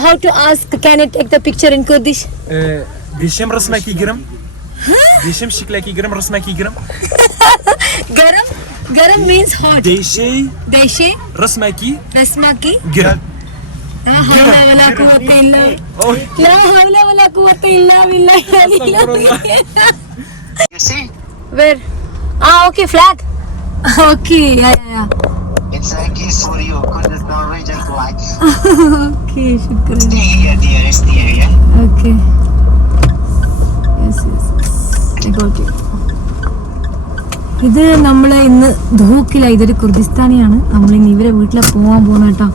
How to ask? Can I take the picture in Kurdish? Bishim rasmak igram. Bishim shiklak igram rasmak giram Garam. Garam means hot. deshe deshe Rasmaki. Rasmaki. Gram. لا حول okay قوة إلا لا حول it's you for you. Good Norwegian flight. Okay, shukran. Stay here, dear. Stay here. Okay. Yes, yes, yes. I got it. ഇത് നമ്മൾ ഇന്ന് ധൂക്കില ഇതൊരു കുർദിസ്ഥാനിയാണ് നമ്മൾ ഇനി ഇവരെ വീട്ടിലെ പോകാൻ പോകുന്ന കേട്ടോ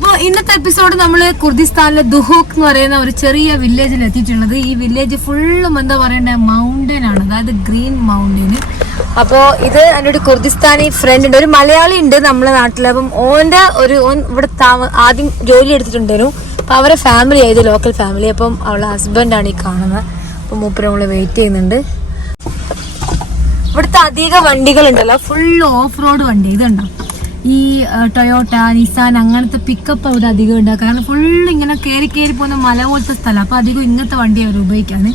അപ്പോൾ ഇന്നത്തെ എപ്പിസോഡ് നമ്മൾ കുർദിസ്ഥാനിലെ ദുഹോക്ക് എന്ന് പറയുന്ന ഒരു ചെറിയ വില്ലേജിൽ എത്തിയിട്ടുള്ളത്. ഈ വില്ലേജ് ഫുള്ളും എന്താ പറയണ്ടേ മൗണ്ടൻ ആണ്. അതായത് ഗ്രീൻ മൗണ്ടൻ അപ്പോൾ ഇത് എന്റെ ഒരു കുർദിസ്ഥാനി ഫ്രണ്ട് ഉണ്ട്. ഒരു മലയാളി ഉണ്ട് നമ്മുടെ നാട്ടിൽ അപ്പം ഓന്റെ ഒരു ഓൻ ഇവിടെ താമ ആദ്യം ജോലി എടുത്തിട്ടുണ്ടായിരുന്നു. അപ്പം അവരെ ഫാമിലി ആയത് ലോക്കൽ ഫാമിലി അപ്പം അവളെ ഹസ്ബൻഡാണ് ഈ കാണുന്നത് അപ്പം മൂപ്പര് നമ്മൾ വെയിറ്റ് ചെയ്യുന്നുണ്ട്. ഇവിടുത്തെ അധിക വണ്ടികളുണ്ടല്ലോ. ഫുൾ ഓഫ് റോഡ് വണ്ടി. ഇതുണ്ടോ? ഈ ടൊയോട്ട നിസാൻ അങ്ങനത്തെ പിക്കപ്പ് അവിടെ അധികം ഉണ്ട് കാരണം ഫുൾ ഇങ്ങനെ കയറി കയറി പോകുന്ന മല പോലത്തെ സ്ഥലം. അപ്പോൾ അധികം ഇങ്ങനത്തെ വണ്ടി അവർ ഉപയോഗിക്കാണ്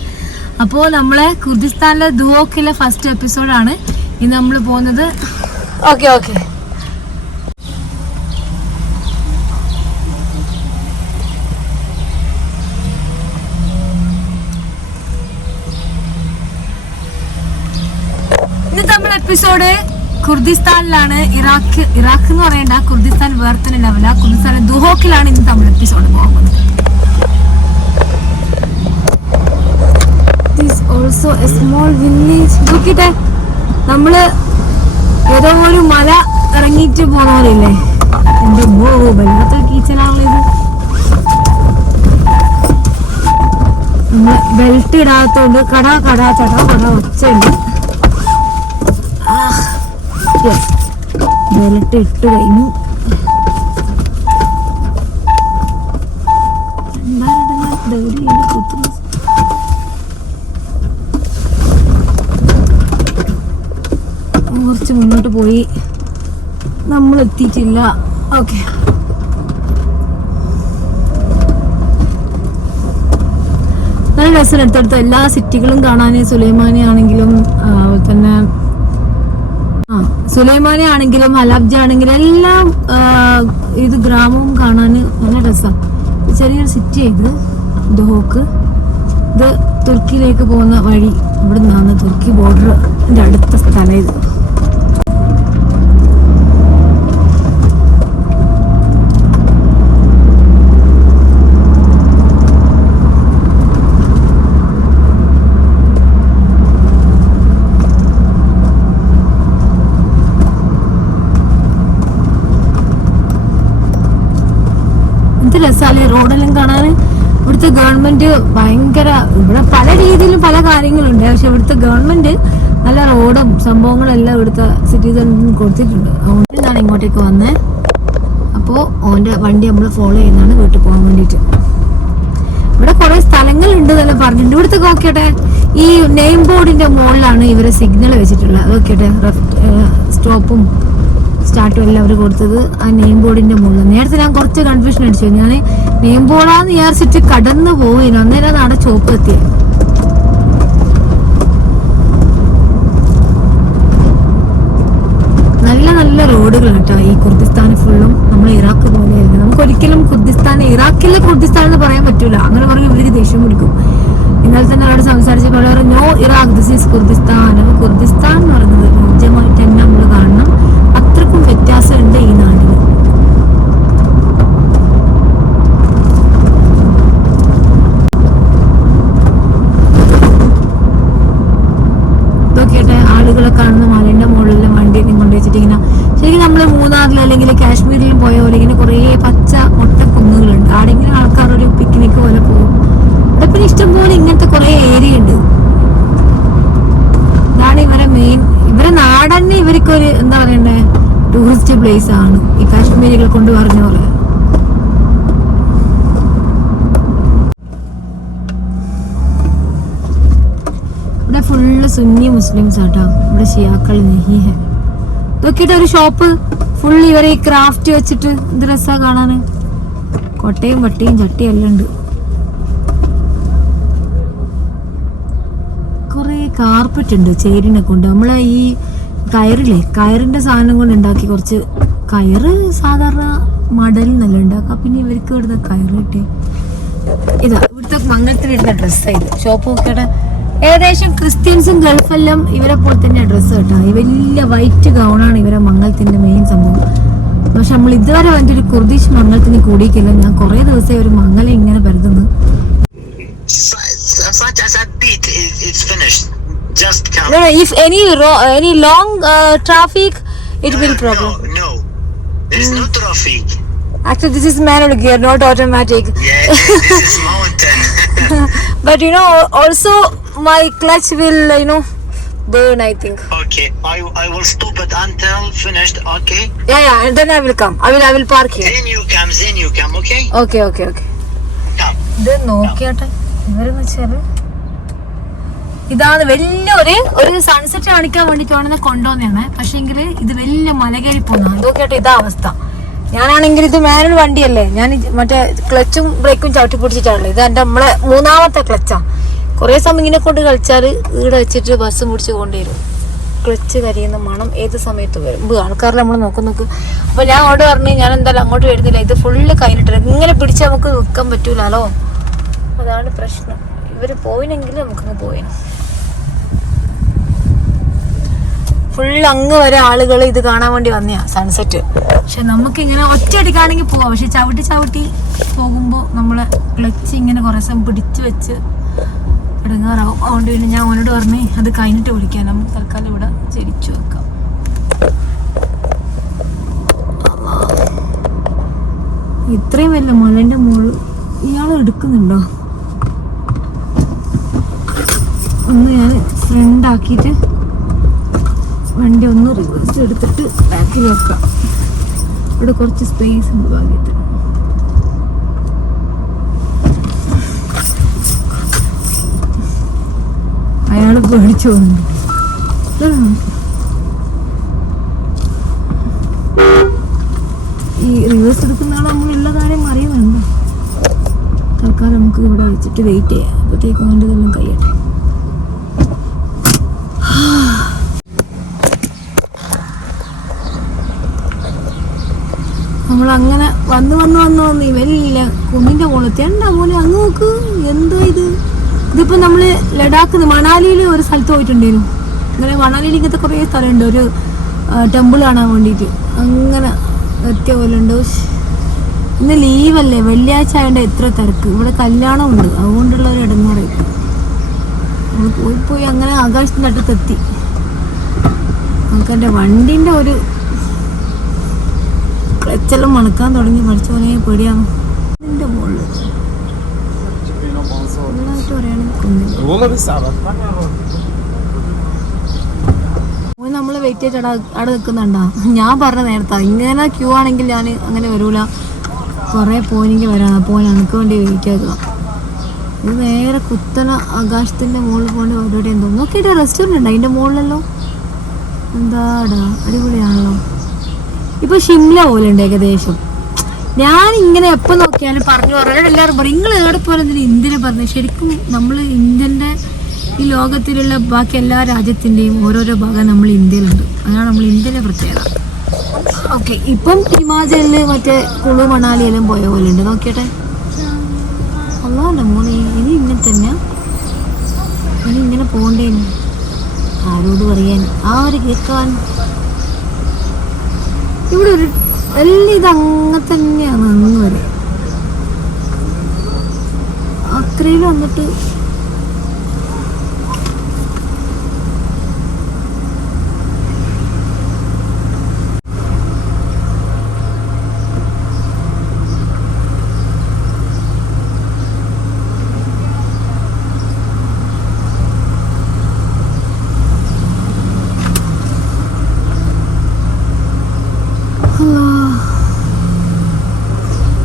അപ്പോൾ നമ്മളെ കുർദിസ്ഥാനിലെ ദുവോക്കിലെ ഫസ്റ്റ് എപ്പിസോഡാണ് ഇന്ന് നമ്മൾ പോകുന്നത്. ഓക്കെ ഓക്കെ ഇന്നത്തെ എപ്പിസോഡ് കുർദിസ്ഥാനിലാണ് ഇറാഖ് ഇറാഖ് എന്ന് പറയേണ്ട കുർദിസ്ഥാൻ വേറെ തന്നെ ലെവല കുർദിസ്ഥാനിലെ ദുഹോക്കിലാണ് ഇന്ന് തമ്മിൽ എപ്പിസോഡ് പോകുന്നത്. നോക്കിട്ടെ നമ്മൾ ഏതോ ഒരു മല ഇറങ്ങിയിട്ട് പോണ പോലെയില്ലേ? എന്റെ ബോ വല്ലാത്ത കീച്ചലാണല്ലോ ഇത്. നമ്മൾ ബെൽറ്റ് ഇടാത്തോണ്ട് കട കട ചട കട ഒച്ചയുണ്ട്. ബെൽറ്റ് ഇട്ട് കഴിഞ്ഞു. കുറച്ച് മുന്നോട്ട് പോയി. നമ്മൾ എത്തിയിട്ടില്ല. ഓക്കെ. നല്ല രസം എടുത്തെടുത്ത എല്ലാ സിറ്റികളും കാണാൻ സുലൈമാനി ആണെങ്കിലും അതുപോലെ തന്നെ സുലൈമാനി ആണെങ്കിലും ഹലാബ്ജ ആണെങ്കിലും എല്ലാം ഇത് ഗ്രാമവും കാണാൻ നല്ല രസമാണ് ചെറിയൊരു സിറ്റി ഇത് ദോഹോക്ക്. ഇത് തുർക്കിയിലേക്ക് പോകുന്ന വഴി ഇവിടെ നിന്നാണ് തുർക്കി ബോർഡറിന്റെ അടുത്ത സ്ഥലം ഇത്. എന്ത് രസാലേ റോഡെല്ലാം കാണാൻ ഇവിടുത്തെ ഗവൺമെന്റ് ഭയങ്കര ഇവിടെ പല രീതിയിലും പല കാര്യങ്ങളുണ്ട്. പക്ഷെ ഇവിടുത്തെ ഗവൺമെന്റ് നല്ല റോഡും സംഭവങ്ങളെല്ലാം ഇവിടുത്തെ സിറ്റിസണിന് കൊടുത്തിട്ടുണ്ട്. അതുകൊണ്ട് ഞാൻ ഇങ്ങോട്ടേക്ക് വന്നത് അപ്പോൾ ഓന്റെ വണ്ടി നമ്മൾ ഫോളോ ചെയ്യുന്നതാണ് വീട്ടിൽ പോകാൻ വേണ്ടിയിട്ട്. ഇവിടെ കുറേ സ്ഥലങ്ങളുണ്ട് എന്നല്ല പറഞ്ഞിട്ടുണ്ട്. ഇവിടുത്തെ നോക്കിയട്ടെ ഈ നെയിം ബോർഡിന്റെ മുകളിലാണ് ഇവരെ സിഗ്നൽ വെച്ചിട്ടുള്ളത്. നോക്കിയട്ടെ സ്റ്റോപ്പും സ്റ്റാർട്ടും എല്ലാം അവർ കൊടുത്തത് ആ നെയിം ബോർഡിന്റെ മുകളിൽ. നേരത്തെ ഞാൻ കുറച്ച് കൺഫ്യൂഷൻ അടിച്ചു. ഞാൻ നെയിം ബോർഡാന്ന് വിചാരിച്ചിട്ട് കടന്നു പോയിന് അന്നേരം അവിടെ ചോപ്പ് എത്തിയത് നല്ല നല്ല റോഡുകൾ കേട്ടോ ഈ കുർദിസ്ഥാൻ ഫുള്ളും നമ്മൾ ഇറാഖ് പോലെയായിരുന്നു നമുക്ക് ഒരിക്കലും കുർദിസ്ഥാൻ ഇറാഖിലെ കുർദിസ്ഥാൻ എന്ന് പറയാൻ പറ്റൂല. അങ്ങനെ പറഞ്ഞു ഇവർക്ക് ദേഷ്യം പിടിക്കും. ഇന്നലെ തന്നെ അവരോട് സംസാരിച്ചപ്പോൾ no Iraq this is Kurdistan Kurdistan എന്ന് പറയുന്നത് രാജ്യമായിട്ട് തന്നെ നമ്മൾ കാണണം അത്രക്കും വ്യത്യാസമുണ്ട് ഈ നാടിന് ഇതൊക്കെയാട്ടെ ആളുകളെ കാണുന്ന മലേന്റെ മുകളിൽ വണ്ടിയൊക്കെ കൊണ്ടുവച്ചിട്ട് ഇങ്ങനെ ശരിക്കും നമ്മൾ മൂന്നാറിൽ അല്ലെങ്കിൽ കാശ്മീരിലും പോയ പോലെ ഇങ്ങനെ കുറേ പച്ച മുട്ട കുന്നുകളുണ്ട് അവിടെ ഇങ്ങനെ ആൾക്കാർ ഒരു പിക്നിക് പോലെ പോകും ഇവിടെ പിന്നെ ഇഷ്ടംപോലെ ഇങ്ങനത്തെ കുറെ ഏരിയ ഉണ്ട്. ഇതാണ് ഇവരെ മെയിൻ ഇവരെ നാടന്നെ ഇവർക്കൊരു എന്താ പറയണ്ടേ ടൂറിസ്റ്റ് പ്ലേസ് ആണ്. ഈ കാശ്മീരികൾ കൊണ്ട് പറഞ്ഞ പോലെ. ഇവിടെ ഫുള്ള് സുന്നി മുസ്ലിംസ് ആട്ടോ. ഇവിടെ ഷിയാക്കൾ നെഹിഹ. നോക്കിയിട്ട് ഒരു ഷോപ്പ് ഫുൾ ഇവരെ ഈ ക്രാഫ്റ്റ് വെച്ചിട്ട് ഇത് രസാ കാണാന്? കൊട്ടയും വട്ടിയും ചട്ടിയും എല്ലാം ഉണ്ട് കുറേ കാർപ്പറ്റ് ഉണ്ട് ചേരിനെ കൊണ്ട്. നമ്മൾ ഈ കയറില്ലേ കയറിന്റെ സാധനം കൊണ്ട് ഉണ്ടാക്കി കുറച്ച് കയറ് സാധാരണ മടലിൽ നല്ല ഉണ്ടാക്കുക. പിന്നെ ഇവർക്ക് ഇവിടുത്തെ കയറ് കിട്ടി. ഇതാ ഇവിടുത്തെ മംഗളത്തിന് ഇടുന്ന ഡ്രസ്സായത് ഷോപ്പ് നോക്കിയുടെ ഏകദേശം ക്രിസ്ത്യൻസും ഗൾഫെല്ലാം ഇവരെ പോലെ തന്നെ ഡ്രസ്സ് കേട്ടോ. ഈ വലിയ വൈറ്റ് ഗൗണാണ് ഇവരെ മംഗളത്തിന്റെ മെയിൻ സംഭവം. പക്ഷെ നമ്മൾ ഇതുവരെ വന്നിട്ട് ഒരു കുർദിഷ് മംഗളത്തിന് കൂടിയിട്ടില്ല. ഞാൻ കുറേ ദിവസമായി ഒരു മംഗലം ഇങ്ങനെ പരതുന്നു. Just come. No, no, if any ro- any long uh, traffic, it No, will no, problem. No, no. There's no traffic. Actually, this is manual gear, not automatic. Yeah, this, this is mountain. but you know, also my clutch will, uh, you know, burn. I think. okay, I, I will stop it until finished. Okay. Yeah, yeah, and then I will come. I will, I will park here. Then you come. Then you come. Okay. Okay, okay, okay. Come. ഇത് നോക്കിയാട്ടെ ഇവരെന്ന് വെച്ചാല് ഇതാണ് വലിയൊരു ഒരു sunset കാണിക്കാൻ വേണ്ടിട്ടാണ് കൊണ്ടുവന്നതാണ് പക്ഷെങ്കിൽ ഇത് വലിയ മലകേറി പോകുന്ന നോക്കിയാട്ടെ ഇതാ അവസ്ഥ. ഞാനാണെങ്കിൽ ഇത് മാനുവൽ വണ്ടിയല്ലേ. ഞാൻ മറ്റേ ക്ലച്ചും ബ്രേക്കും ചവിട്ടി പിടിച്ചിട്ടാണല്ലോ. ഇത് എന്റെ നമ്മളെ മൂന്നാമത്തെ ക്ലച്ചാ കുറേ സമയം ഇങ്ങനെ കൊണ്ട് കളിച്ചാൽ ഇവിടെ വെച്ചിട്ട് ബസ് പിടിച്ച് കൊണ്ടുവരും. ക്ലച്ച് കരിയുന്ന മണം ഏത് സമയത്ത് വരും? ആൾക്കാരെ നമ്മൾ നോക്കും നോക്ക്. അപ്പൊ ഞാൻ അങ്ങോട്ട് പറഞ്ഞു ഞാൻ എന്തായാലും അങ്ങോട്ട് വരുന്നില്ല. ഇത് ഫുള്ള് കൈനിട്ടില്ല ഇങ്ങനെ പിടിച്ച് നമുക്ക് നിൽക്കാൻ പറ്റൂലോ അതാണ് പ്രശ്നം. ഇവർ പോയിനെങ്കിൽ നമുക്കങ്ങ് പോയിന് ഫുൾ അങ്ങ് വരെ ആളുകൾ ഇത് കാണാൻ വേണ്ടി വന്നയാ സൺസെറ്റ് പക്ഷെ നമുക്ക് ഇങ്ങനെ ഒറ്റയടിക്കാണെങ്കിൽ പോവാം. പക്ഷെ ചവിട്ടി ചവിട്ടി പോകുമ്പോൾ നമ്മൾ ക്ലച്ച് ഇങ്ങനെ കുറേ സമയം പിടിച്ചു വെച്ച് ഇടങ്ങാറാവും. അതുകൊണ്ട് പിന്നെ ഞാൻ അവനോട് പറഞ്ഞേ അത് കഴിഞ്ഞിട്ട് വിളിക്കാൻ നമുക്ക് തൽക്കാലം ഇവിടെ ചരിച്ചു വെക്കാം. ഇത്രയും വലിയ മലന്റെ മുകളിൽ ഇയാൾ എടുക്കുന്നുണ്ടോ? ഒന്ന് ഞാൻ ഫ്രണ്ട് ആക്കിയിട്ട് വണ്ടി ഒന്ന് റിവേഴ്സ് എടുത്തിട്ട് ബാക്കിൽ വെക്കാം. ഇവിടെ കുറച്ച് സ്പേസ് ഉണ്ട് ഭാഗ്യത്തിൽ അയാൾ പേടിച്ചു ഈ റിവേഴ്സ് എടുക്കുന്ന ആൾ നമ്മൾ എല്ലാ കാര്യം അറിയുന്നുണ്ടോ? തൽക്കാലം നമുക്ക് ഇവിടെ വെച്ചിട്ട് വെയിറ്റ് ചെയ്യാം. അപ്പോഴത്തേക്കും വേണ്ടതെല്ലാം കഴിയട്ടെ. നമ്മൾ അങ്ങനെ വന്ന് വന്ന് വന്ന് വന്ന് ഇവരില്ല. കുന്നിന്റെ മുകളിൽ എന്താ പോലെ? അങ്ങ് നോക്ക്. എന്തോ ഇത്? ഇതിപ്പോൾ നമ്മൾ ലഡാക്ക് മണാലിയിൽ ഒരു സ്ഥലത്ത് പോയിട്ടുണ്ടായിരുന്നു അങ്ങനെ മണാലിയിൽ ഇങ്ങനത്തെ കുറേ സ്ഥലമുണ്ട്. ഒരു ടെമ്പിൾ കാണാൻ വേണ്ടിയിട്ട് അങ്ങനെ എത്തിയ പോലെ ഉണ്ട്. ഇന്ന് ലീവല്ലേ വെള്ളിയാഴ്ച ആയതുകൊണ്ട് എത്ര തിരക്ക്. ഇവിടെ കല്യാണം ഉണ്ട്. അതുകൊണ്ടുള്ള ഒരു ഇടങ്ങാറ് പോയി പോയി അങ്ങനെ ആകാശത്തിന്റെ അടുത്തെത്തി. നമുക്കെന്റെ വണ്ടിന്റെ ഒരു കാറ്റെല്ലാം മണക്കാൻ തുടങ്ങി. പഠിച്ച പോലെ പേടിയാണ്. ഇതിന്റെ മുകളിൽ നമ്മൾ വെയിറ്റ് ചെയ്തിട്ട് അവിടെ നിൽക്കുന്നുണ്ടോ? ഞാൻ പറഞ്ഞ നേരത്താ. ഇങ്ങനെ ക്യൂ ആണെങ്കിൽ ഞാൻ അങ്ങനെ വരൂല. കൊറേ പോയിനെങ്കിൽ വരാ. പോയി എനിക്ക് വേണ്ടി വെയിറ്റ് ഇത് നേരെ കുത്തന ആകാശത്തിന്റെ മുകളിൽ പോകേണ്ട പരിപാടി എന്തോ. നോക്കിയിട്ട് റെസ്റ്റോറന്റ് ഉണ്ടോ? അതിന്റെ മുകളിലല്ലോ എന്താടാ? അടിപൊളിയാണല്ലോ. ഇപ്പൊ ഷിംല പോലുണ്ട് ഏകദേശം. ഞാൻ ഇങ്ങനെ എപ്പോ നോക്കിയാലും പറഞ്ഞു പറഞ്ഞാൽ എല്ലാവരും പറയും നിങ്ങൾ എവിടെ പോലെ ഇന്ത്യനെ പറഞ്ഞു? ശരിക്കും നമ്മൾ ഇന്ത്യന്റെ ഈ ലോകത്തിലുള്ള ബാക്കി എല്ലാ രാജ്യത്തിന്റെയും ഓരോരോ ഭാഗം നമ്മൾ ഇന്ത്യയിലുണ്ട്. അതാണ് നമ്മൾ ഇന്ത്യയിലെ പ്രത്യേകത. ഓക്കെ ഇപ്പം ഹിമാചലിൽ മറ്റേ കുളു മണാലിയെല്ലാം പോയ പോലെ ഉണ്ട്. നോക്കിയട്ടെ. അല്ലാണ്ട് മോനെ ഇനി ഇങ്ങനെ തന്നെ ഇനി ഇങ്ങനെ പോകണ്ടേന് ആരോട് പറയാൻ? ആര് കേൾക്കാൻ ഇവിടെ ഒരു എല്ലാം ഇത് അങ്ങനെ തന്നെയാണ് അന്ന് വരെ. അത്രയും വന്നിട്ട്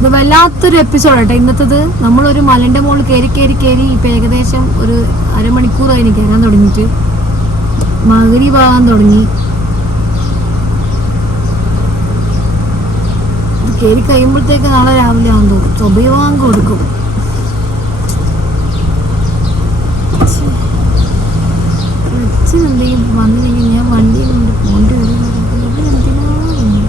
ഇത് വല്ലാത്തൊരു എപ്പിസോഡ് കേട്ടോ ഇന്നത്തത് നമ്മളൊരു മലന്റെ മുകളിൽ കയറി കയറി കയറി ഇപ്പൊ ഏകദേശം ഒരു അരമണിക്കൂർ അതിന് കയറാൻ തുടങ്ങിയിട്ട്. മകരി ഭാഗം തുടങ്ങി. കയറി കഴിയുമ്പോഴത്തേക്ക് നാളെ രാവിലെ ആകും തോന്നും സ്വഭയവാങ് കൊടുക്കും. എന്തെങ്കിലും വന്നില്ലെങ്കിൽ ഞാൻ വണ്ടി കൊണ്ട് പോണ്ടി വരും എന്തിനാ വന്നത്?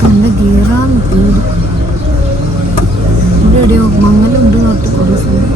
കണ്ട കീറാൻ ഇവിടെ എവിടെയോ മങ്ങലുണ്ട് നോട്ട് കുറേ ഫുള്ള്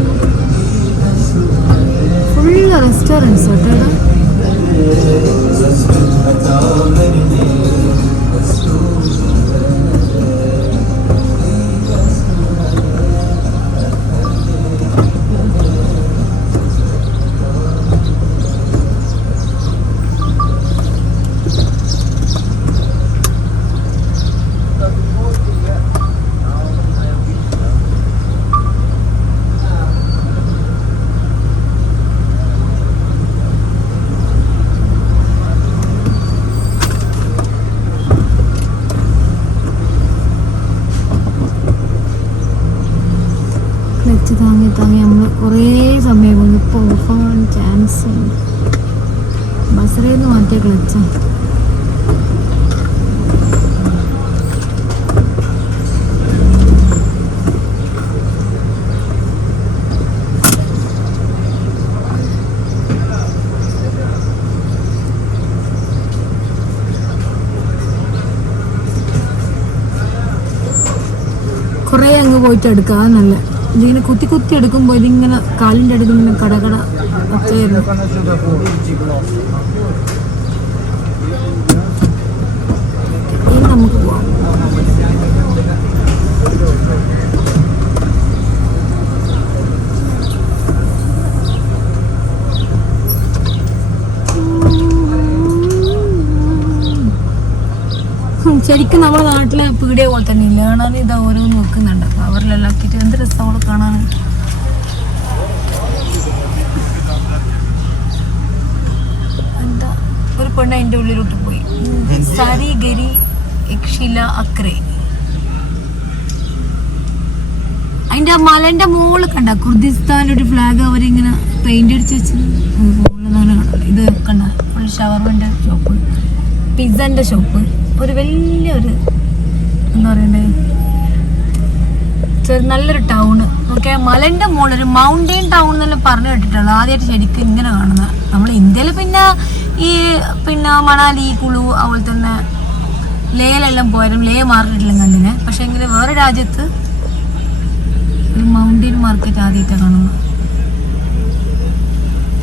ക്ലച്ച് താങ്ങി താങ്ങി നമ്മൾ കുറേ സമയം കൊണ്ട് ഓഫാകാൻ ചാൻസ് ഉണ്ട് ബസറയിൽ നിന്ന് മാറ്റിയ ക്ലച്ചാണ് കുറേ അങ്ങ് പോയിട്ട് എടുക്കാതെ നല്ല ഇതിങ്ങനെ കുത്തി കുത്തി എടുക്കുമ്പോൾ ഇതിങ്ങനെ കാലിന്റെ അടുത്ത് കടകട ഒച്ച വരുന്നു ഇനി നമുക്ക് പോവാം ഉം, ശരിക്കും നമ്മുടെ നാട്ടിലെ പീടിയ പോലെ തന്നെ ഇല്ല. കാണാൻ ഇത് ഓരോന്ന് നോക്കുന്നുണ്ട്. അവരിലെല്ലാം ആക്കിയിട്ട് എന്ത് രസമാണ് കാണാൻ. എന്താ? ഒരു പെണ്ണ് അതിന്റെ ഉള്ളിലോട്ട് പോയി. സരി ഗരി യക്ഷില അക്രേ. അതിന്റെ ആ മലന്റെ മുകളിൽ കണ്ട? കുർദിസ്ഥാൻ ഒരു ഫ്ലാഗ് അവരിങ്ങനെ പെയിന്റ് അടിച്ച് വെച്ച്. മുകളിൽ നിന്ന് കണ്ടത്. ഇത് കണ്ട? ഫുൾ ഷോപ്പ് ഷോപ്പ് ഒരു വലിയൊരു എന്താ പറയണ്ടേ? ചെറു- നല്ലൊരു ടൗണ് ഓക്കെ മലന്റെ മുകളിൽ ഒരു മൗണ്ടെയിൻ ടൗൺ എന്നെല്ലാം പറഞ്ഞു കേട്ടിട്ടുള്ളൂ ആദ്യമായിട്ട് ശരിക്കും ഇങ്ങനെ കാണുന്നത്. നമ്മൾ ഇന്ത്യയിൽ പിന്നെ ഈ പിന്നെ മണാലി കുളു അതുപോലെ തന്നെ ലേയിലെല്ലാം പോയാലും ലേ മാർക്കറ്റിലും കണ്ടിന്. പക്ഷെ എങ്കിൽ വേറെ രാജ്യത്ത് ഒരു മൗണ്ടെയിൻ മാർക്കറ്റ് ആദ്യമായിട്ടാണ് കാണുന്നത്.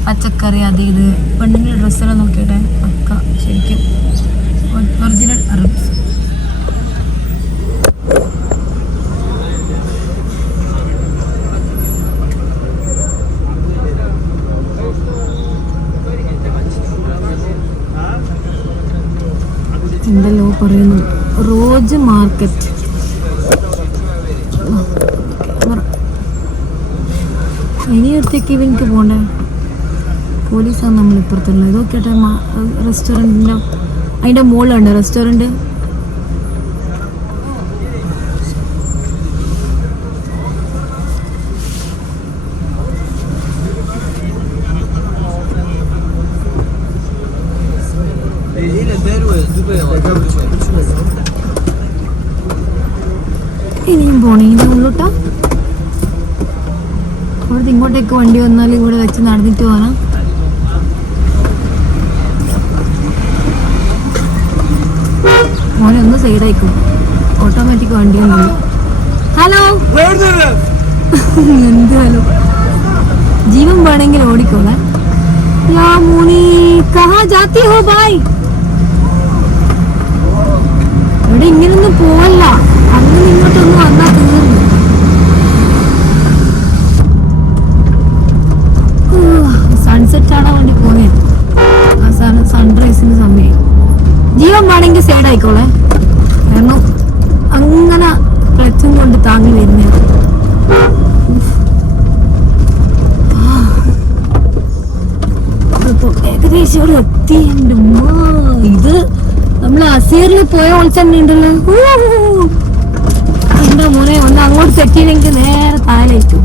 പച്ചക്കറി അത് ഇത് പെണ്ണുങ്ങളുടെ ഡ്രസ്സെല്ലാം നോക്കിയിട്ട്? അക്ക ശരിക്കും ഒറിജിനൽ അറബ്സ് എന്തല്ലോ പറയുന്നു? റോജ് മാർക്കറ്റ്. ഇനി ഒറ്റയ്ക്ക് ഇവനിക്ക് പോണ്ടേ? പോലീസാണ് നമ്മൾ ഇപ്പുറത്തുള്ളത് ഇതൊക്കെ റെസ്റ്റോറന്റിന്റെ അതിന്റെ മുകളിലുണ്ട് റെസ്റ്റോറന്റ് ഇങ്ങോട്ടേക്ക് വണ്ടി വന്നാൽ ഇവിടെ വെച്ച് നടന്നിട്ട് പോകാനാ കേടായിക്കും ഓട്ടോമാറ്റിക് വണ്ടി ഹലോ എന്ത് ഹലോ ജീവൻ വേണമെങ്കിൽ ഓടിക്കോളെ. या मुनि कहाँ जाती हो भाई ഇവിടെ ഇങ്ങനൊന്നും പോവല്ല. അന്ന് ഇങ്ങോട്ടൊന്നും വന്നാ തീർന്നു. സൺസെറ്റ് ആണോ വേണ്ടി പോണേ അവസാനം സൺറൈസിന് സമയം ജീവൻ വേണമെങ്കിൽ സൈഡ് ആയിക്കോളേ. കാരണം അങ്ങനെ ക്ലച്ചും കൊണ്ട് താങ്ങി വരുന്ന. ഏകദേശം ഇവിടെ എത്തി. ഇത് നമ്മൾ അസീറിൽ പോയ പോലെ ഉണ്ടല്ലോ. എന്താ മോനെ ഒന്ന് അങ്ങോട്ട് തെറ്റിയില്ലെങ്കിൽ നേരെ താഴേക്കു.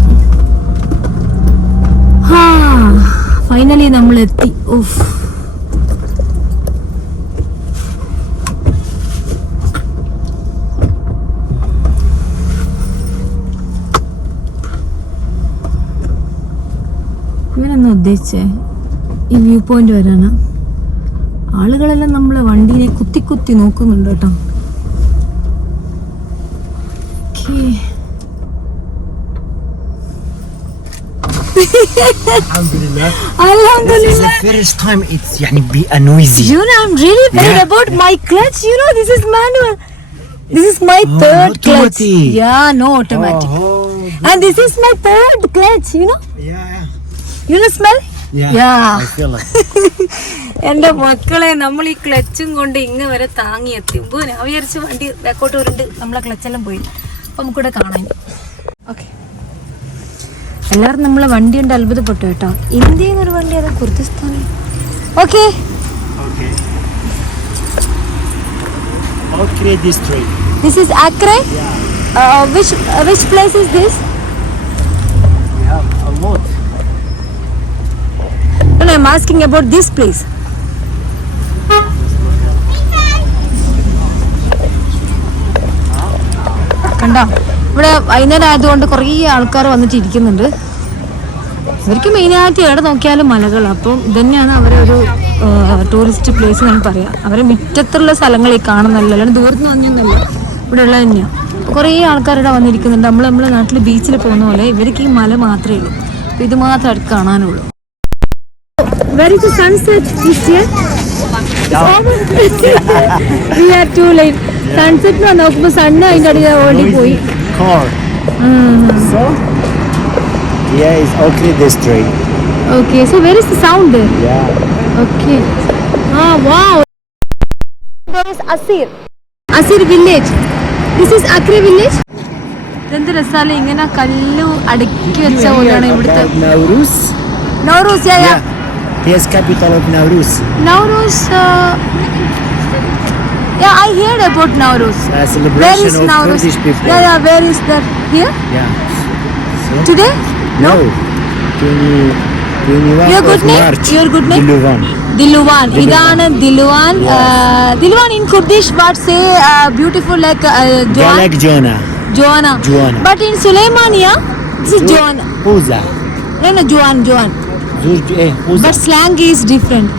ഹാ ഫൈനലി നമ്മൾ എത്തി ഉഫ്. ഉദ്ദേശിച്ചേ ഈ വ്യൂ പോയിന്റ് വരാനാ ആളുകളെല്ലാം നമ്മളെ വണ്ടീനെ കുത്തി കുത്തി നോക്കുന്നുണ്ട് കേട്ടോ Alhamdulillah. Alhamdulillah. This is the first time it's yani be noisy. You know, I'm really worried yeah. about my clutch. You know, this is manual. This is my oh, third clutch. Automatic. Yeah, no automatic. Oh, oh, and this is my third clutch. You know. Yeah. എന്റെ മക്കളെ നമ്മൾ ഈ ക്ലച്ചും കൊണ്ട് ഇങ്ങ് വരെ താങ്ങി എത്തി. മുമ്പ് ഞാൻ വിചാരിച്ചു വണ്ടി ബാക്കോട്ട് വരുന്നുണ്ട്. നമ്മളെ ക്ലച്ചെല്ലാം പോയി. അപ്പൊ നമുക്കിവിടെ കാണാൻ ഓക്കെ എല്ലാവരും നമ്മളെ വണ്ടി കൊണ്ട് അത്ഭുതപ്പെട്ടു കേട്ടോ. ഇന്ത്യയിൽ ഒരു വണ്ടി അതാ കുർദിസ്ഥാനിൽ. Okay Okay. Okay, district. Yeah. Uh, which, uh, which place is this? We have a lot. No, I'm asking about this place. കണ്ടോ? ഇവിടെ വൈകുന്നേരം ആയതുകൊണ്ട് കുറേ ആൾക്കാർ വന്നിട്ട് ഇരിക്കുന്നുണ്ട് ഇവർക്ക് മെയിനായിട്ട് എവിടെ നോക്കിയാലും മലകൾ. അപ്പം ഇതന്നെയാണ് അവരെ ഒരു ടൂറിസ്റ്റ് പ്ലേസ് ഞാൻ പറയാം. അവരെ മുറ്റത്തുള്ള സ്ഥലങ്ങൾ ഈ കാണുന്നല്ല അല്ലാണ്ട് ദൂരത്ത് നിന്ന് വന്നൊന്നുമല്ല ഇവിടെ ഉള്ളത് തന്നെയാണ് കുറേ ആൾക്കാർ ഇവിടെ വന്നിരിക്കുന്നുണ്ട്. നമ്മൾ നമ്മുടെ നാട്ടിൽ ബീച്ചിൽ പോകുന്ന പോലെ ഇവർക്ക് ഈ മല മാത്രമേ ഉള്ളൂ. അപ്പൊ ഇത് മാത്രമേ അവർക്ക് കാണാനുള്ളൂ. Where is the sunset this year? It's almost we are too late. Sunset no നോക്കുമ്പോ സണ്ണ് അതിന്റെ അടിയിൽ. So? Yeah, it's Oakley district. Okay, so where is the sound? Yeah. Okay. Ah, wow. There is Asir. Asir village. This is Akre village. എന്ത് രസാലെ ഇങ്ങനെ കല്ല് അടുക്കി വെച്ച പോലെയാണ് ഇവിടുത്തെ നൗറൂസ്. നൗറൂസ് യാ Yes, capital of Nauruz. Nauruz. Uh, yeah, I heard about Nauruz. Uh, celebration where is of Nauruz? Kurdish people. Yeah, yeah. Where is that? Here? Yeah. So? Today? No. no. 20, 21 Your good name? March. Your good name? Diluvan. Diluvan. Idana Diluvan. Uh, yes. Uh, Diluvan in Kurdish, but say uh, beautiful like uh, Joan. Like Joanna. Joanna. Joanna. But in Suleimania, this is Joanna. Who's that? No, no, Joan, Joan. Slang is different.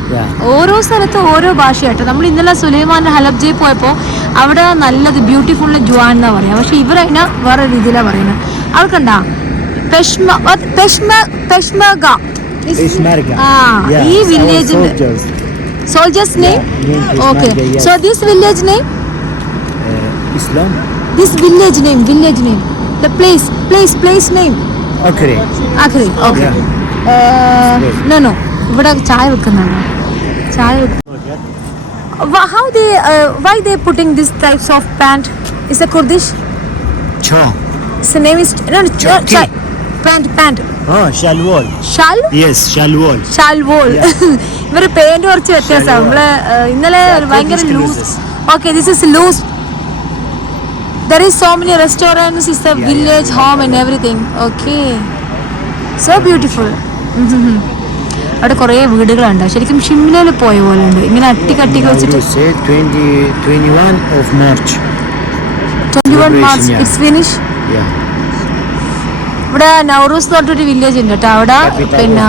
ഓരോ സ്ഥലത്തും ഓരോ ഭാഷയായിട്ട് നമ്മൾ ഇന്നലെ സുലൈമാൻ ഹലബ്ജയിൽ പോയപ്പോൾ അവിടെ നല്ലത് beautiful Juan എന്നാ പറയാ പക്ഷെ ഇവരതിനെ വേറെ രീതിയിലാണ് പറയുന്നത് അവൾക്കണ്ടാ പെഷ്മ? പെഷ്മ പെഷ്മഗ. ഈ വില്ലേജിന്റെ. Soldiers name okay. So this village name Islam. This village name village name the place place place name Okre. ആഖരി ഓക്കെ നോ ഇവിടെ ചായ വെക്കുന്നുണ്ട് ചായ how they why they putting this types of pant is a Kurdish Cho. Is name is no Chokki. Pant pant ഇവർ pant കുറച്ച് വ്യത്യാസം. Shalwar. നമ്മൾ uh, ഇന്നലെ ഭയങ്കര loose. Okay this is loose so many restaurants is a yeah, village home and everything okay so beautiful അവിടെ കുറേ വീടുകളുണ്ട്. ശരിക്കും ഷിംലയിൽ പോയ പോലെ ഉണ്ട്. ഇങ്ങനെ അട്ടിക്കട്ടിക്ക് വെച്ചിട്ട് Nauruz, 20, 21 March. Twenty one yeah. It's ഇവിടെ നൗറൂസ് എന്ന് പറഞ്ഞിട്ടൊരു വില്ലേജ് ഉണ്ട് കേട്ടോ. അവിടെ പിന്നെ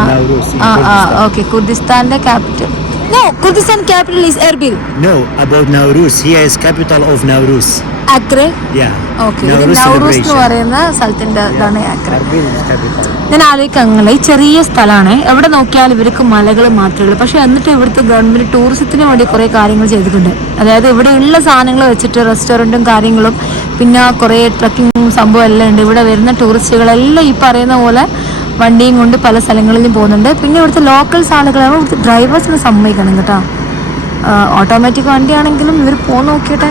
ആ ആ. Okay കുർദിസ്ഥാന്റെ capital no Kurdistan capital is Erbil. No, about Nauruz. Here is capital of Nauruz. Yeah. Okay Nauruz എന്ന്. പറയുന്ന സ്ഥലത്തിന്റെ ഇതാണ് capital. ഞാൻ ആലോചിക്കങ്ങളെ ചെറിയ സ്ഥലമാണ് എവിടെ നോക്കിയാലും ഇവർക്ക് മലകൾ മാത്രമേ ഉള്ളൂ പക്ഷെ എന്നിട്ട് ഇവിടുത്തെ ഗവൺമെന്റ് ടൂറിസത്തിന് വേണ്ടി കുറേ കാര്യങ്ങൾ ചെയ്തിട്ടുണ്ട് അതായത് ഇവിടെ ഉള്ള സാധനങ്ങൾ വെച്ചിട്ട് റെസ്റ്റോറന്റും കാര്യങ്ങളും പിന്നെ കുറേ ട്രക്കിങ്ങും സംഭവം എല്ലാം ഉണ്ട് ഇവിടെ വരുന്ന ടൂറിസ്റ്റുകളെല്ലാം ഈ പറയുന്ന പോലെ വണ്ടിയും കൊണ്ട് പല സ്ഥലങ്ങളിലും പോകുന്നുണ്ട്. പിന്നെ ഇവിടുത്തെ ലോക്കൽസ് ആളുകളാകുമ്പോൾ ഇവിടുത്തെ ഡ്രൈവേഴ്സിനെ സമ്മതിക്കണം കേട്ടോ. ഓട്ടോമാറ്റിക് വണ്ടിയാണെങ്കിലും ഇവർ പോകാൻ നോക്കിയട്ടെ.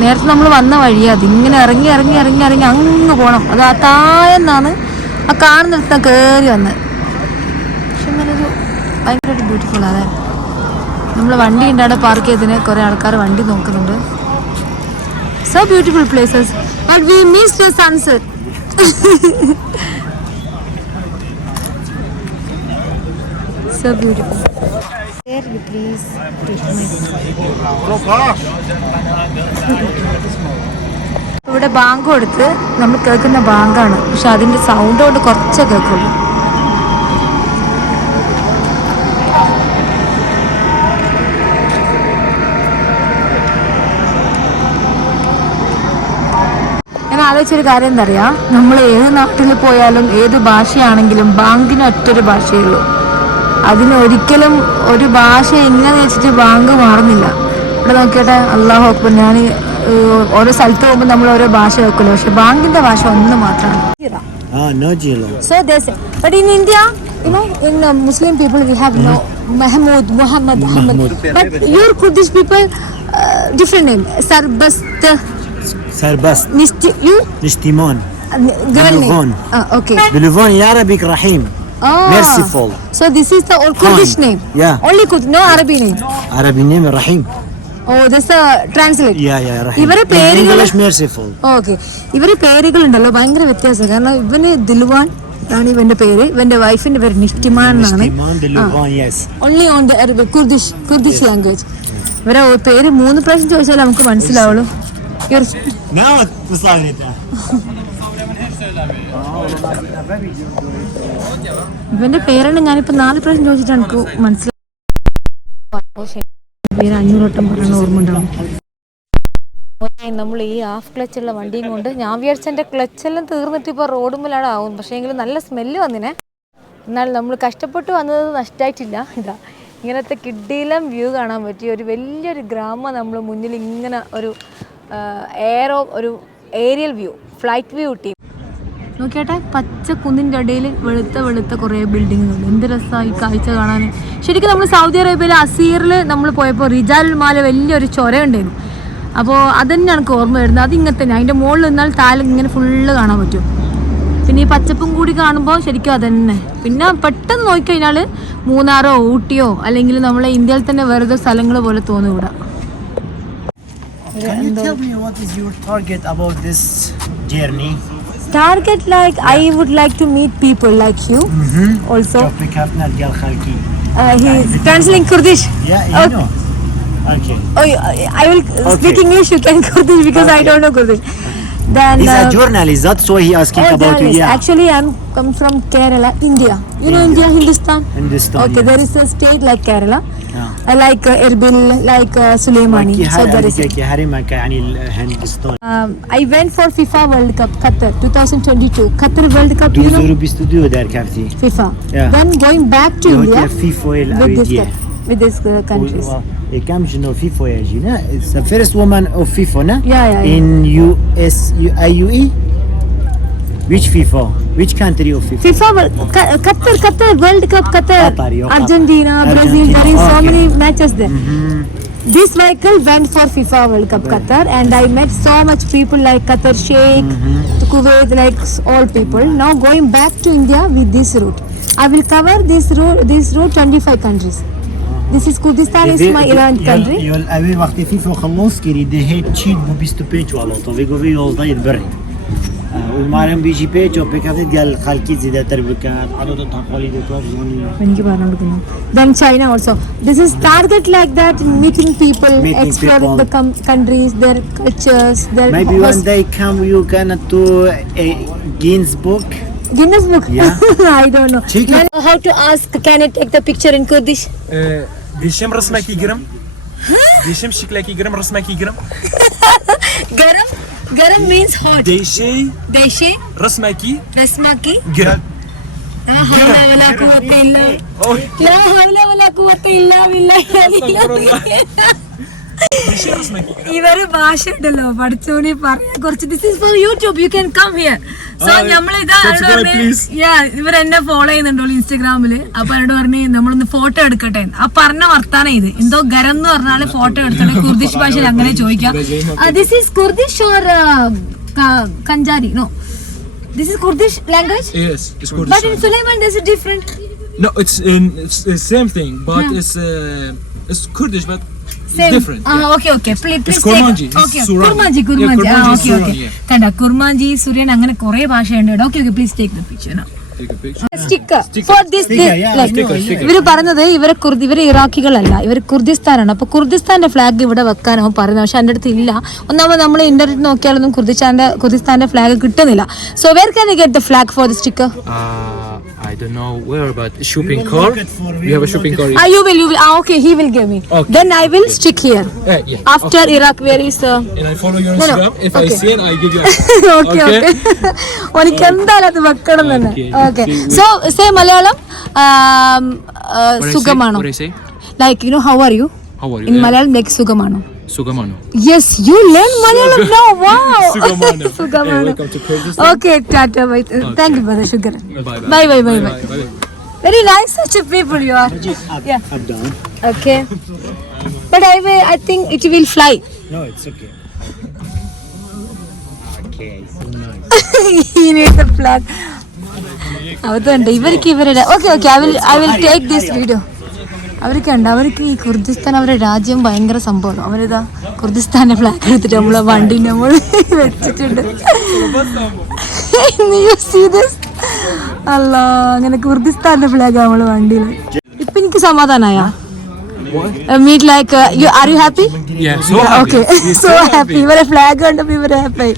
നേരത്തെ നമ്മൾ വന്ന വഴിയാ അതിങ്ങനെ ഇറങ്ങി ഇറങ്ങി ഇറങ്ങി ഇറങ്ങി അങ്ങ് പോകണം അത് ആ താഴെന്നാണ് ആ കാണുന്നിടത്ത് കയറി വന്നത് പക്ഷെ ഇങ്ങനൊരു ഭയങ്കരമായിട്ട് ബ്യൂട്ടിഫുൾ അതെ നമ്മൾ വണ്ടി ഉണ്ട് അവിടെ പാർക്ക് ചെയ്തതിന് കുറേ ആൾക്കാർ വണ്ടി നോക്കുന്നുണ്ട്. So beautiful places but we miss the sunset so take my ഇവിടെ ബാങ്ക് കൊടുത്ത് നമ്മൾ കേൾക്കുന്ന ബാങ്കാണ്. പക്ഷെ അതിന്റെ സൗണ്ട് കൊണ്ട് കുറച്ചേ കേൾക്കുള്ളൂ. ആലോചിച്ചൊരു കാര്യം എന്താ അറിയാ? നമ്മൾ ഏത് നാട്ടിൽ പോയാലും ഏത് ഭാഷയാണെങ്കിലും ബാങ്കിന് ഒറ്റൊരു ഭാഷയേ അതിനൊരിക്കലും ഒരു ഭാഷ എങ്ങനെ വെച്ചിട്ട് ബാങ്ക് മാറുന്നില്ല. ഇവിടെ നോക്കിയിട്ട് അള്ളാഹു അക്ബർ. ഞാൻ ഓരോ സ്ഥലത്ത് പോകുമ്പോൾ നമ്മൾ ഓരോ ഭാഷ വെക്കുമല്ലോ. പക്ഷെ ബാങ്കിന്റെ ഭാഷ ഒന്ന് മാത്രമാണ്. So in India Muslim people we have no Mahmood Muhammad your Kurdish people different name Sarbast سربس نشتي يو نشتيمون غلفون اه اوكي غلفون يا ربي رحيم Ah. Merciful. So this is the or Kurdish name. Yeah. Only Kurdish, no Arabic name. Arabic name Rahim. Oh does translate Yeah, yeah, Rahim. ഇവരെ In പേരുകൾ English merciful. Okay ഇവരെ പേരുകൾ ഉണ്ടല്ലോ ഭയങ്കര വ്യത്യാസം കാരണം ഇവന് ദിൽവാൻ ആണ് ഇവന്റെ പേര് ഇവന്റെ വൈഫിന്റെ പേര് നിഷ്ടിമാൻ എന്നാണ് Iman Diluhan, yes. Only on the Arabic Kurdish Kurdish language ഇവരെ ഓ- പേര് മൂന്ന് പ്രാവശ്യം ചോദിച്ചാൽ നമുക്ക് മനസ്സിലാവുള്ളൂ ഇവർ- Ne yapmak bu sahnede? ഇവന്റെ പേരാണ് ഞാനിപ്പോ നാല് പ്രാവശ്യം ചോദിച്ചിട്ട് എനിക്ക് മനസ്സിലായി അഞ്ഞൂറ് വട്ടം പറയുന്ന ഓർമ്മ ഉണ്ടാവും നമ്മൾ ഈ ഹാഫ് ക്ലച്ച് ഉള്ള വണ്ടിയും കൊണ്ട് ഞാൻ വിചാരിച്ച ക്ലച്ച് എല്ലാം തീർന്നിട്ട് ഇപ്പോൾ റോഡുമ്പിലാണ് ആവും പക്ഷേ എങ്കിലും നല്ല സ്മെല്ല് വന്നിനെ. എന്നാൽ നമ്മൾ കഷ്ടപ്പെട്ട് വന്നത് നഷ്ടമായിട്ടില്ല ഇതാ ഇങ്ങനത്തെ കിഡ്ഡിയിലും വ്യൂ കാണാൻ പറ്റിയ ഒരു വലിയൊരു ഗ്രാമം നമ്മൾ മുന്നിൽ ഇങ്ങനെ ഒരു എയറോ ഒരു ഏരിയൽ വ്യൂ ഫ്ലൈറ്റ് വ്യൂ കിട്ടി. നോക്കിയാട്ടെ പച്ച കുന്നിന്റെ ഇടയിൽ വെളുത്ത വെളുത്ത കുറേ ബിൽഡിങ്ങുകൾ എന്ത് രസമാണ് ഈ കാഴ്ച കാണാൻ ശരിക്കും നമ്മൾ സൗദി അറേബ്യയിലെ അസീറിൽ നമ്മൾ പോയപ്പോൾ റിജാൽ മാല വലിയൊരു ചൊര ഉണ്ടായിരുന്നു അപ്പോൾ അതന്നെ എനിക്ക് ഓർമ്മ വരുന്നത്? അത് ഇങ്ങനെ തന്നെ. അതിന്റെ മുകളിൽ നിന്നാൽ താഴെ ഇങ്ങനെ ഫുള്ള് കാണാൻ പറ്റും. പിന്നെ ഈ പച്ചപ്പും കൂടി കാണുമ്പോൾ ശരിക്കും അതന്നെ. പിന്നെ പെട്ടെന്ന് നോക്കിക്കഴിഞ്ഞാൽ മൂന്നാറോ ഊട്ടിയോ അല്ലെങ്കിൽ നമ്മളെ ഇന്ത്യയിൽ തന്നെ വെറുതെ സ്ഥലങ്ങൾ പോലെ തോന്നും ഇവിടെ. Can you tell me what is your target about this journey? target like yeah. I would like to meet people like you mm-hmm. also. Uh, he is translating Kurdish. Yeah, you okay. know. Okay. Oh, I will okay. speak English. You can Kurdish because okay. I don't know Kurdish. Then he's uh, a journalist. That's why he asking oh, about journalist. Actually, I'm come from Kerala, India. You know India, Hindustan. Hindustan. Okay, yes. there is a state like Kerala. Yeah. like uh, Erbil, like uh, Suleimani. So there is. Uh, um, I went for FIFA World Cup Qatar 2022. Qatar World Cup. You know. FIFA. Yeah. Then going back to India. FIFA with this with these uh, countries. كم جنو في فويل نا It's the first woman of FIFA نا Yeah, yeah, yeah. In US IUE Which FIFA Which country of FIFA FIFA World- Qa- Qatar, Qatar World Cup, Qatar, Qatar, yeah, Qatar. Argentina, Brazil. There is so Okay. many matches there. This vehicle went for FIFA World Cup Qatar, and I met so much people like Qatar Sheikh, Kuwait, like s- all people. Now going back to India with this route, I will cover this route. This route 25 countries. This is Kurdistan, is my Iran country. Yol have a fil fo xalos kiri de hep çil bu 25 valon to ve govi yolda ilberi. Umarım bir jipe çok pekatet gel halki zideter bekar. Ado to takvali de tuar zoni. Ben ki bana bakın. Then China also. This is target like that meeting people, meeting exploring people. the com countries, their cultures, their Maybe host. one day come you gonna to a Ginsburg. Guinness book? Yeah. I don't know. How to ask, can I take the picture in Kurdish? Uh, beshim risma kigirim beshim shikla kigirim risma kigirim garam garam means hot deshe deshe risma ki risma ki girim لا حول ولا قوة إلا لا حول ولا قوة إلا بالله ഇവർ ഭാഷ ഉണ്ടല്ലോ പഠിച്ചോണി പറയാ കുറച്ച് this is for YouTube you can come here so നമ്മളിത് ഇവർ എന്നെ follow ചെയ്യുന്നുണ്ടോ ഇൻസ്റ്റാഗ്രാമിൽ അപ്പൊ എന്നോട് പറഞ്ഞു നമ്മളൊന്ന് ഫോട്ടോ എടുക്കട്ടെ. ആ പറഞ്ഞ വർത്താനം ഇത്. എന്തോ ഗരം എന്ന് പറഞ്ഞാൽ ഫോട്ടോ എടുത്തോണ്ട് കുർദിഷ് ഭാഷയിൽ അങ്ങനെ ചോദിക്കാം this is Kurdish or കഞ്ചാരി no this is Kurdish language Yes, it's but Kurdistan. In Sulaiman this different No, it's in it's the same thing, but yeah. it's uh, it's Kurdish, but Ah. കണ്ട കുർമാഞ്ചി സുര്യൻ അങ്ങനെ കുറെ ഭാഷയുണ്ട് okay okay please take the picture. ഇവർ പറഞ്ഞത് ഇവരെ Kurdi ഇവർ ഇറാഖികളല്ല ഇവർ കുർദിസ്ഥാനാണ്. അപ്പൊ കുർദിസ്ഥാന്റെ ഫ്ലാഗ് ഇവിടെ വെക്കാനോ പറയുന്നത്. പക്ഷെ എന്റെ അടുത്ത് ഇല്ല. ഒന്നാമത് നമ്മൾ ഇന്റർനെറ്റ് നോക്കിയാലൊന്നും കുർദിസ്ഥാന്റെ കുർദിസ്ഥാന്റെ ഫ്ലാഗ് കിട്ടുന്നില്ല. So where can get the flag for the sticker I don't know where, but shopping cart. We have a shopping cart. Ah, you will, you will. Ah, okay, he will give me. Okay. Then I will stick here. Yeah, yeah. After okay. Iraq, where is uh, And I follow your Instagram. No, no. Instagram. If Okay. I see it, I give you. okay, Okay. Okay എനിക്ക് എന്തായാലും അത് വെക്കണം തന്നെ Okay. Okay so say Malayalam um, uh, say? സുഖമാണോ say? Like you know how are you How are you? In Malayalam, Malayalam like സുഖമാണോ Sugamano. Yes you learn Malayalam no wow Sugamano. Hey, സുഖമാണോ. Welcome to Kurdistan. Okay tata bye thank you brother sugar bye bye bye bye very nice such a people you are Up, Yeah. up, down. ഓക്കെ but I way I think it will fly no it's okay he needs the flag. അതുണ്ട് ഇവർക്ക് ഇവരുടെ okay okay I will I will take this video അവർക്ക് ഉണ്ട് അവർക്ക് ഈ Kurdistan അവരുടെ രാജ്യം ഭയങ്കര സംഭവമാണ്. അവരിതാ കുർദിസ്ഥാനെ ഫ്ലാഗ് എടുത്തിട്ട് നമ്മളെ വണ്ടി നമ്മൾ വെച്ചിട്ടുണ്ട്. അല്ല അങ്ങനെ കുർദിസ്ഥാന്റെ ഫ്ലാഗ് നമ്മളെ വണ്ടിയിൽ ഇപ്പൊ എനിക്ക് സമാധാനായ? Meet like you are you happy okay so happy ഇവരെ ഫ്ലാഗ് കണ്ടപ്പോ ഇവരെ ഹാപ്പി